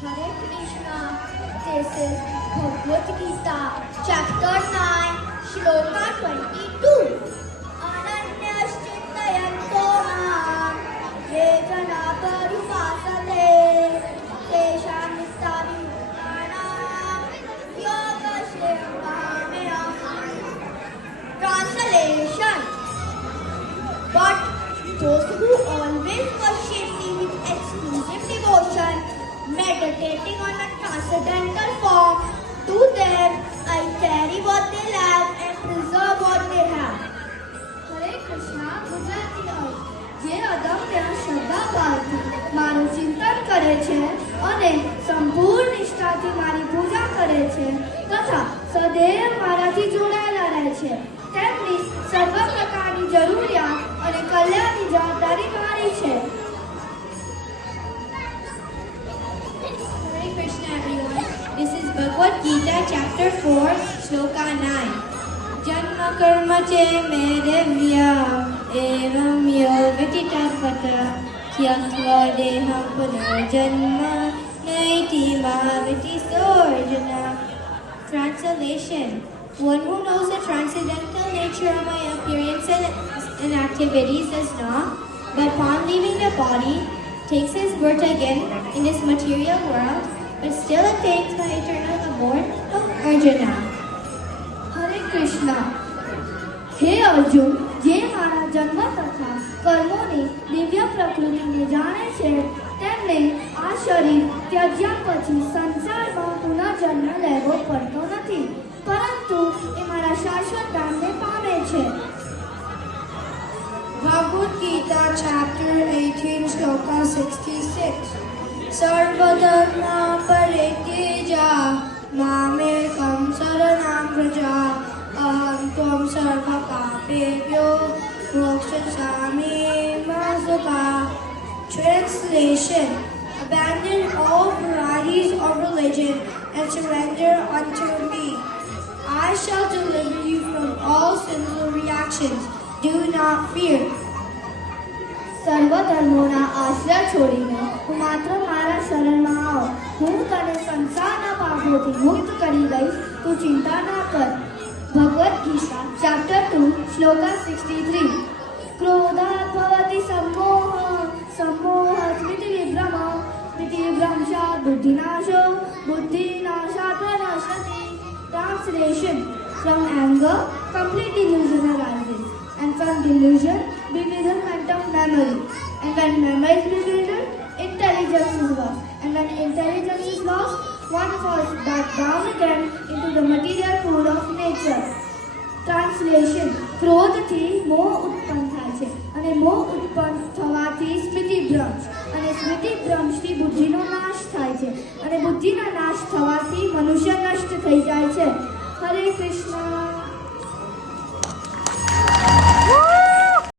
Hare Krishna. This is Bhagavad Gita, chapter 9, shloka 22. Ananyashchitayanto mam, ye jana parupasate, tesham nittavimuktanam, yogasya mahamyam. Translation. But those who always worship me with exclusive devotion, meditating on a transcendental form, to them I carry what they lack and preserve what they have. Hare Krishna, Gujarati અર્થ જે અદમ્ય શ્રદ્ધાભાવથી મારું ચિંતન કરે છે અને સંપૂર્ણ નિષ્ઠાથી મારી પૂજા કરે છે તથા સદૈવ મારાથી જોડાયેલા રહે છે તેમની સર્વ પ્રકારની જરૂરિયાત અને કલ્યાણની જવાબદારી મારી છે. Hare Krishna everyone. This is Bhagavad Gita chapter 4 shloka 9. Janma karma che medevya evam yo vititapata kyasva deham punarjanma naiti mahaviti sorjana. Translation. One who knows the transcendental nature of my appearances and activities does not, but upon leaving the body, takes his birth again in this material world, but still attains my eternal abode of Arjuna. હરે કૃષ્ણ. હે અર્જુન, જે મારા જન્મ તથા કર્મોની દિવ્ય પ્રકૃતિને જાણે છે તેમને આ શરીર ત્યજ્યા પછી સંસારમાં પુનર્જન્મ લેવો પડતો નથી, પરંતુ એ મારા શાશ્વત ધામને પામે છે. Bhagavad Gita chapter 18 shloka 66. Sarvadharma parityaja mamekam saranam vraja aham tvam sarva papebhyo mokshasami ma sukha. Translation. Abandon all varieties of religion and surrender unto me. I shall deliver you from all sinful reactions. Do not fear. સર્વ ધર્મોના આશ્રય છોડીને તું માત્ર મારા શરણમાં આવ. હું તને સંસારના પાપોથી મુક્ત કરી દઈશ, તું ચિંતા ના કર. ભગવદ્ ગીતા ચેપ્ટર 2 શ્લોકા 63. ક્રોધાत् ભવતિ सम्मोह सम्मोह स्मृतिविभ्रम स्मृतिविभ्रंशात् बुद्धिनाशो बुद्धिनाशात् विनश्यति. Translation. From anger, complete delusion arises, and from delusion, bewilderment of memory. And when memory is bewildered, intelligence is lost. And when intelligence is lost, one falls back down again into the material pool of nature. Translation. ક્રોધથી મોહ ઉત્પન્ન થાય છે અને મોહ ઉત્પન્ન થવાથી સ્મૃતિભ્રંશ અને સ્મૃતિભ્રંશથી બુદ્ધિનો નાશ થાય છે અને બુદ્ધિનો નાશ થવાથી મનુષ્ય નષ્ટ થઈ જાય છે. હરે કૃષ્ણ.